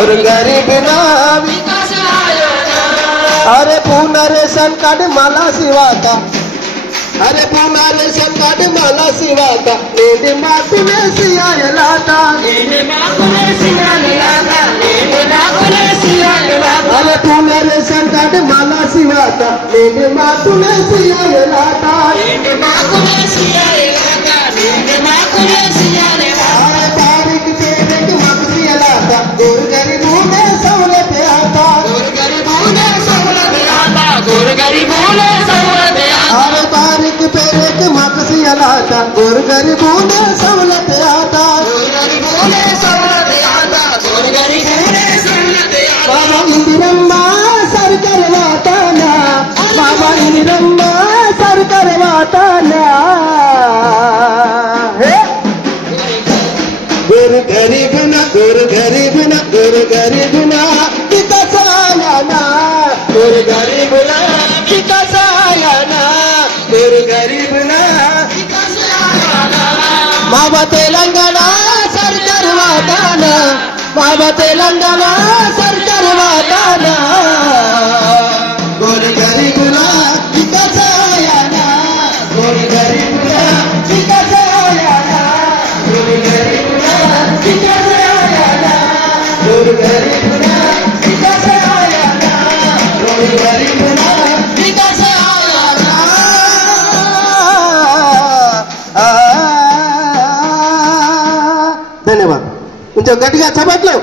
गोरगरीब ना विकास आयोगा। अरे पुन्हा रेशन कार्ड मला शिवाता, अरे पुन्हा रेशन कार्ड मला शिवाता, नेने मातुले सियायलाता, नेने मातुले सियायलाता, नेने मातुले सियायलाता। अरे पुन्हा रेशन कार्ड मला शिवाता, नेने मातुले सियायलाता, नेने मातुले सियायलाता, नेने मातुले सियायलाता। अरे तारीख तेरे के मकसी अलाता, गोरगरीबों ने सवलत आता, गोरगरीबों ने सवलत आता, गोरगरीबों ने सवलत आता। अरे तारीख तेरे के मकसी अलाता, गोरगरीबों ने सवलत आता, गोरगरीबों ने सवलत आता, गोरगरीबों ने सवलत आता। बाबा इंदिरम्मा सर करवाता ना, बाबा इंदिरम्मा सर करवाता ना। गोरगरीब ना, गोरगरीब ना, गोरगरीब ना विकास आया ना, गोरगरीब ना विकास आया ना, गोरगरीब ना विकास आया ना। बाबा तेलंगाना सरकार वाटाना, बाबा तेलंगाना सरकार वाटाना, गोरगरीब ना विकास आया ना, गोरगरीब ना विकास आया ना, गोरगरीब ना विकास आया ना, गोरगरीब ना विकास आया ना, गोरगरीब ना विकास आया ना। धन्यवाद. तुमच्या गटगा चपटलो.